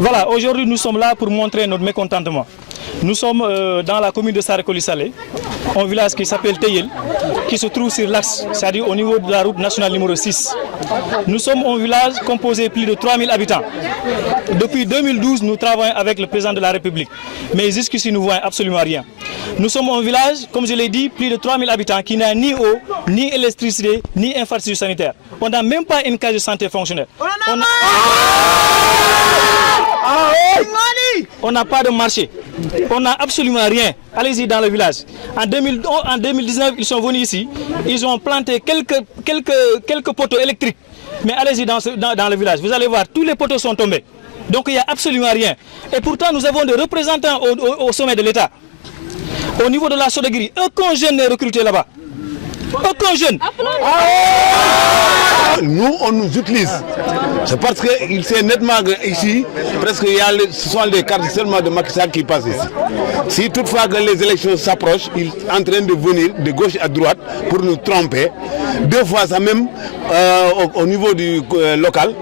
Voilà, aujourd'hui nous sommes là pour montrer notre mécontentement. Nous sommes dans la commune de Sarekoli-Salé, un village qui s'appelle Teyel, qui se trouve sur l'axe, c'est-à-dire au niveau de la route nationale numéro 6. Nous sommes un village composé de plus de 3000 habitants. Depuis 2012, nous travaillons avec le président de la République, mais jusqu'ici nous ne voyons absolument rien. Nous sommes un village, comme je l'ai dit, plus de 3000 habitants qui n'a ni eau, ni électricité, ni infrastructure sanitaire. On n'a même pas une case de santé fonctionnelle. On n'a pas de marché. On n'a absolument rien. Allez-y dans le village. En 2019, ils sont venus ici. Ils ont planté quelques poteaux électriques. Mais allez-y dans le village. Vous allez voir, tous les poteaux sont tombés. Donc il n'y a absolument rien. Et pourtant, nous avons des représentants au sommet de l'État. Au niveau de la Sodegri, aucun jeune n'est recruté là-bas. Aucun jeune. Nous, on nous utilise. C'est parce qu'il sait nettement qu'ici, presque ce sont les cartes seulement de Macky Sall qui passent ici. Si toutefois que les élections s'approchent, il est en train de venir de gauche à droite pour nous tromper. Deux fois ça même au niveau du local.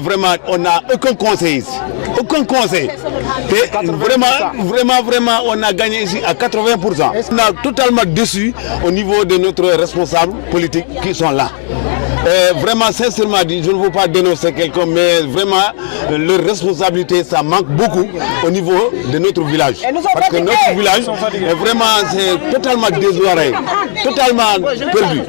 Vraiment, on n'a aucun conseil ici. Aucun conseil. Et vraiment, on a gagné ici à 80%. On a totalement déçu au niveau de notre responsables politiques qui sont là. Vraiment, sincèrement dit, je ne veux pas dénoncer quelqu'un, mais vraiment, leur responsabilité, ça manque beaucoup au niveau de notre village. Parce que notre village, vraiment, c'est totalement désolé, totalement perdu.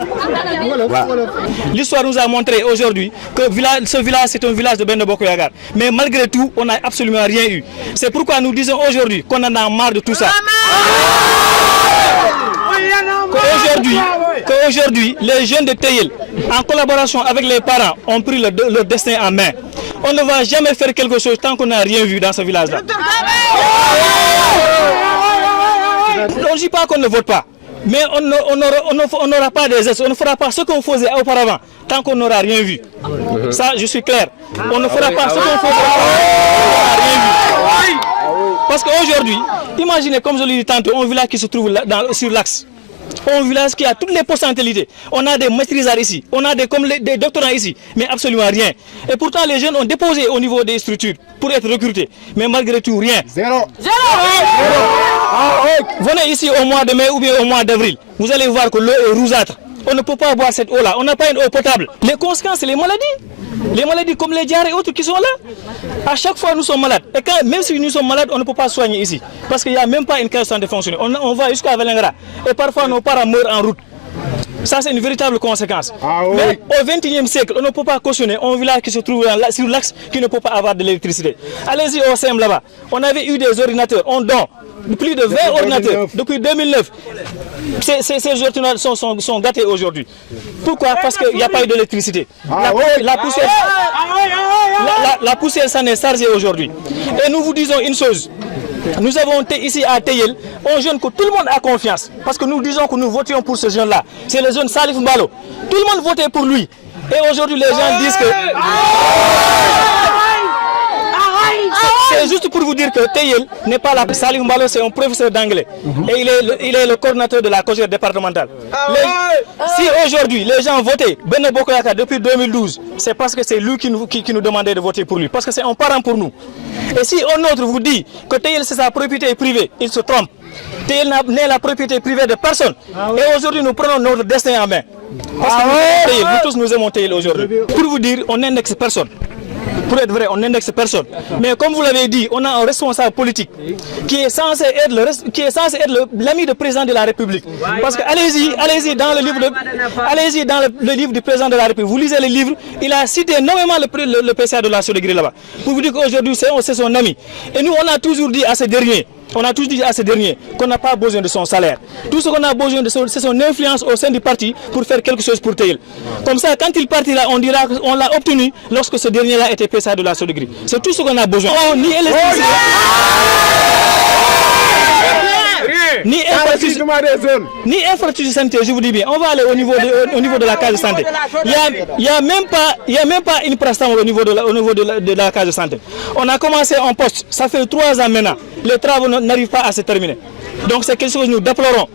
Voilà. L'histoire nous a montré aujourd'hui que ce village, c'est un village de Benno Bokk Yakaar. Mais malgré tout, on n'a absolument rien eu. C'est pourquoi nous disons aujourd'hui qu'on en a marre de tout ça. Qu'aujourd'hui, les jeunes de Teyel, en collaboration avec les parents, ont pris leur destin en main. On ne va jamais faire quelque chose tant qu'on n'a rien vu dans ce village-là. On ne dit pas qu'on ne vote pas, mais on n'aura pas des gestes, on ne fera pas ce qu'on faisait auparavant tant qu'on n'aura rien vu. Ça, je suis clair. On ne fera pas ce qu'on faisait auparavant tant qu'on n'aura rien vu. Parce qu'aujourd'hui, imaginez, comme je l'ai dit tantôt, un village qui se trouve sur l'axe. Un village qui a toutes les possibilités. On a des maîtrisards ici, on a des doctorants ici, mais absolument rien. Et pourtant, les jeunes ont déposé au niveau des structures pour être recrutés. Mais malgré tout, rien. Zéro. Venez ici au mois de mai ou bien au mois d'avril. Vous allez voir que l'eau est rougeâtre. On ne peut pas boire cette eau-là. On n'a pas une eau potable. Les conséquences, c'est les maladies. Les maladies comme les diarrhées et autres qui sont là. À chaque fois, nous sommes malades. Et même si nous sommes malades, on ne peut pas soigner ici. Parce qu'il n'y a même pas une case de santé fonctionnelle. On va jusqu'à Velingara. Et parfois, nos parents meurent en route. Ça, c'est une véritable conséquence. Mais au XXIe siècle, on ne peut pas cautionner un village qui se trouve sur l'axe qui ne peut pas avoir de l'électricité. Allez-y au SEM là-bas. On avait eu des ordinateurs. On donne plus de 20 ordinateurs depuis 2009. Ces ordinateurs sont gâtés aujourd'hui. Pourquoi? Parce qu'il n'y a pas eu d'électricité. La poussière s'en est chargée aujourd'hui. Et nous vous disons une chose. Nous avons ici à Teyel un jeune que tout le monde a confiance. Parce que nous disons que nous votions pour ce jeune-là. C'est le jeune Salif Mbalo. Tout le monde votait pour lui. Et aujourd'hui, les gens disent que... C'est juste pour vous dire que Teyel n'est pas là. Salif Mbalo, c'est un professeur d'anglais. Et il est le coordinateur de la COJER départementale. Si aujourd'hui, les gens votaient Benno Bokk Yakaar depuis 2012, c'est parce que c'est lui qui nous demandait de voter pour lui. Parce que c'est un parent pour nous. Et si un autre vous dit que Teyel c'est sa propriété privée, il se trompe. Teyel n'est la propriété privée de personne. Et aujourd'hui, nous prenons notre destin en main. Parce que Teyel, nous tous nous aimons Teyel aujourd'hui. Pour vous dire, on n'indexe personne. Pour être vrai, on n'indexe personne. Mais comme vous l'avez dit, on a un responsable politique qui est censé être l'ami du président de la République. Parce que allez-y dans le livre du président de la République. Vous lisez le livre, il a cité nommément le PCA de la Sodegri là-bas. Pour vous dire qu'aujourd'hui, c'est son ami. Et nous, on a toujours dit à ce dernier, qu'on n'a pas besoin de son salaire. Tout ce qu'on a besoin, c'est son influence au sein du parti pour faire quelque chose pour Teyel. Comme ça, quand il partira, on dira qu'on l'a obtenu lorsque ce dernier-là était PCA de la Sodegri. C'est tout ce qu'on a besoin. Ni infrastructure sanitaire, je vous dis bien. On va aller au niveau de la case de santé. Il n'y a même pas une prestance au niveau de la case de santé. On a commencé en poste, ça fait 3 ans maintenant. Les travaux n'arrivent pas à se terminer. Donc c'est quelque chose que nous déplorons.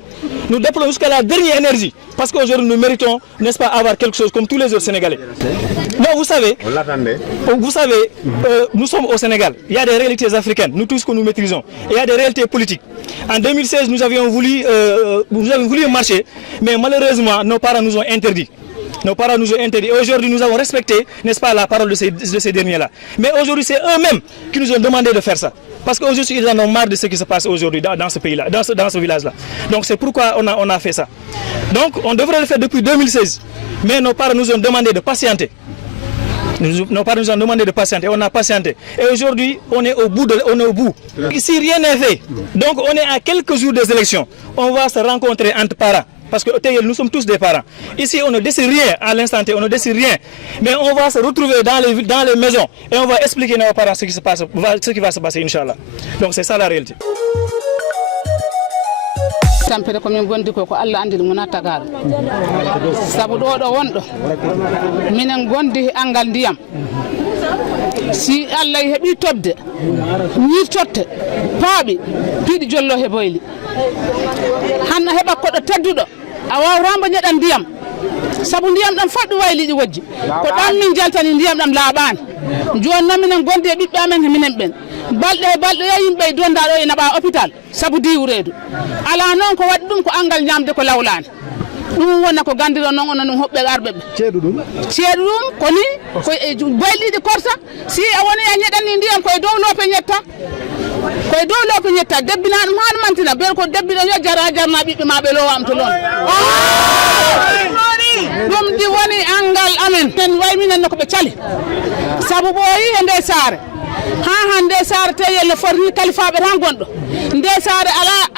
Nous déployons jusqu'à la dernière énergie parce qu'aujourd'hui nous méritons, n'est-ce pas, avoir quelque chose comme tous les autres Sénégalais. Non, vous savez, nous sommes au Sénégal, il y a des réalités africaines, nous tous que nous maîtrisons, et il y a des réalités politiques. En 2016, nous avions voulu marcher, mais malheureusement, nos parents nous ont interdit. Nos parents nous ont interdit. Aujourd'hui, nous avons respecté, n'est-ce pas, la parole de ces derniers-là. Mais aujourd'hui, c'est eux-mêmes qui nous ont demandé de faire ça. Parce qu'aujourd'hui, ils en ont marre de ce qui se passe aujourd'hui dans ce pays-là, dans ce village-là. Donc c'est pourquoi on a fait ça. Donc on devrait le faire depuis 2016. Mais nos parents nous ont demandé de patienter. Nos parents nous ont demandé de patienter, on a patienté. Et aujourd'hui, on est au bout. Ici, rien n'est fait. Donc on est à quelques jours des élections. On va se rencontrer entre parents. Parce que nous sommes tous des parents. Ici, on ne décide rien à l'instant T, on ne décide rien. Mais on va se retrouver dans les maisons et on va expliquer à nos parents ce qui va se passer, Inch'Allah. Donc c'est ça la réalité. Tampere ko min gondi ko Allah andi dum na tagal sabu do wondo minen gondi angal ndiyam si Allah hebi tobde ni totte paabi pidi jollo he boyli hanna heba ko do teddudo a wawramba nyedan ndiyam sabu ndiyam dam faddu wayli di wajji ko dam min jaltani ndiyam dam laabani jonna minen gondi e bibbe amen minen ben balde yimbe donda do e naba hôpital sabu diwreedu ala non ko waddi dum ko angal nyamde ko lawlani dum wona ko gandiro non on non hobbe arbe be ceedu dum ko ni ko boylidi korsa si a woni a nyedani ndiyam ko dow lope nyetta debbina dum han mantina be ko debbina yo jarna bibbe mabe lo am to non dum di woni angal amen ten way minen ko be cali sabu boyi hende sare ha hande sare teyel forni kalifabe tan gondo nde sare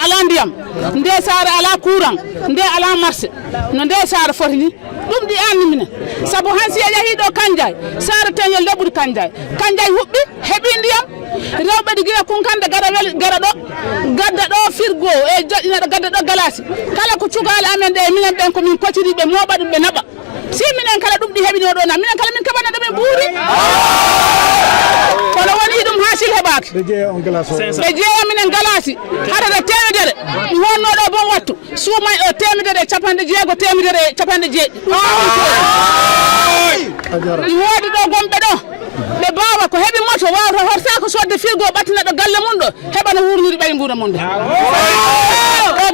ala ndiyam nde sare ala courant nde ala marché no nde sare forni dum di anni minen sabu hansi yahi do kanjay sare teyel lebudi kanjay hubbi hebi ndiyam rewbe di gina kun kande gara do gadda do firgo e jodina do gadda do galasi kala ko cugal amen de minen ben ko min kotiri be moba dum be naba si minen kala dum di hebi no do na minen kala min kabana do be buuri kono woni dum hasil hebaki be jeeya minen galasi hada temedere mi wonno do bon wattu sumay o temedere capande jeego temedere capande jeedi mi wodi do gombe do be bawa ko hebi moto wawta horsa ko sodde firgo batina do galle mun do heba no wurniri bay mbura mun de o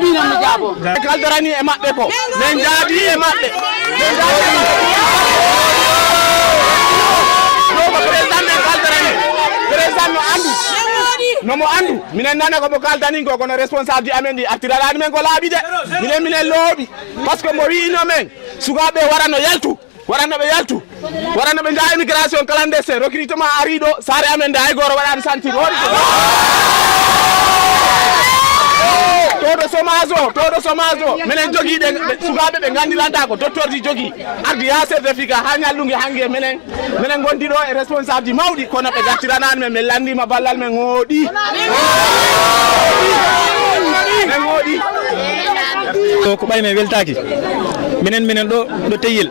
bi non jabo kaldarani e mabbe ko men jaadi e mabbe no mo andu minen nana ko mo kaldani ko kono responsable di amen di artiralani men ko laabi de minen loobi parce que mo wi no men sugabe warano yaltu warano be nda immigration clandestin recrutement arido sare amen da ay goro wadani santi todo somazo minen jogi de sugabe be ngandilanta ko docteur di jogi ardi ya certificat ha nyallungi hange minen gondi do e responsable di mawdi kono be gattiranani men landima ballal men ngodi ko bay me weltaki minen do teyel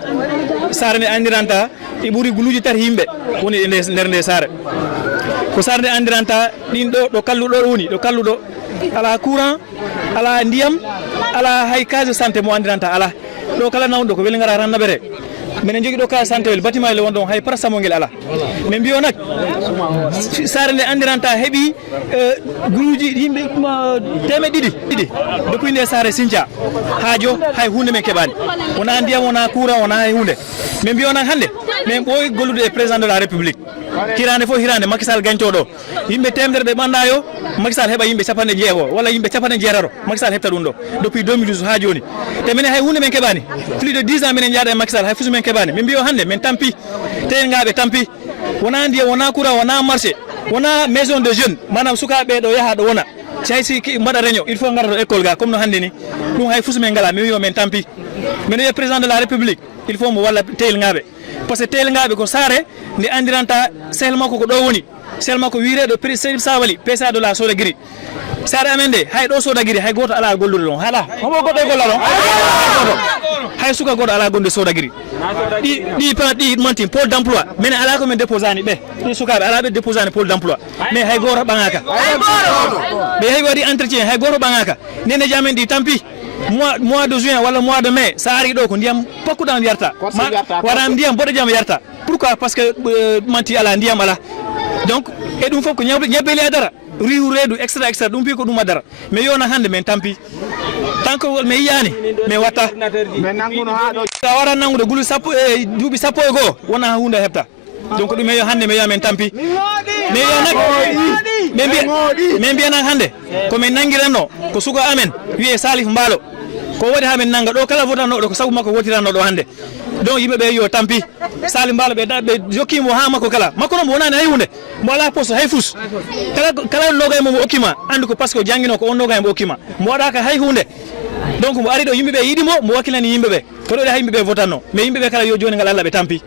sare ne andiranta e buri guluji tar himbe woni nder nde sare ko sare ne andiranta din do kalludo ala courant ala ndiyam ala hay case santé mo andiranta ala do kala nawdo ko wel ngara rannabere minen jogi do case santé wel bâtiment le wondon hay parasamo ngel ala men biyo nak sare ne andiranta hebi guluji yimbe teme didi depuis ne sare sinja haajo hay hunde men kebani wona ndiyam wona courant wona hay hunde men biyo nak hande men boy gollude e président de la république hirande fo hirande Macky Sall gancodo yimbe temdere be bandayo Macky Sall heba yimbe capande jeego wala yimbe capande jeeraro Macky Sall hepta dum do depuis 2012 ha joni te menen hay hunde men kebani plus de 10 ans menen jaada e Macky Sall hay fusu men kebani min biyo hande men tampi te ngaabe tampi wona ndiya wona courant wona marché wona maison de jeunes manam sukabe do yaha do wona si mbada réunion il faut ngara école ga comme no hande ni dum hay fusu men ngala mi wiyo men tampi men e président de la république il faut mo walla teyel ngaabe parce que teyel ngaabe ko sare ni andiranta selma ko do woni selma ko wiredo président Sawali PSA de la Sodagiri sare amende hay do Sodagiri hay goto ala gollude don hala homo godo e golla don hay suka godo ala gonde Sodagiri di mantin pôle d'emploi men ala ko men déposani be di suka be ala be déposani pôle d'emploi mais hay goro bangaka be hay wadi entretien hay goro bangaka nene jamen di tampi mois de juin wala mois de mai sa ari ɗo ko ndiyam pakkuɗam yarta waɗa ndiyam boɗejam yarta pourquoi parce que manti ala ndiyam ala donc e ɗum fof ko ñabbeli a dara rihu reedu extra ɗum pi ko ɗum a dara mais yona hande min tampi tant que mi yiyani mi watta a wara nangude gulu duuɓi sappo e goho wona hunde heɓta donc ɗum yo hande mi wiya min tampi mais yo nak min mbiyanak hande komin nanguiranno ko sugo amen wiye Salif Mballo ko waɗi ha min nanga ɗo kala votannoɗo ko sabu makko wotiranno ɗo hande donc yimɓeɓe yo tampi Salif Mballo ɓe jokkimo ha makko kala makko noon mo wonani hay hunde mo ala poste hay fus kala noga mo okkima andi ko par ce que jangguino ko on noga mo okkima mo waɗaka hay hunde donc mo ari ɗo yimɓeɓe yiɗimo mo wakkilani yimɓeɓe ko ɗo ɗe ha yimɓeɓe votanno mais yimɓeɓe kala yo joni ngal Allah ɓe tampi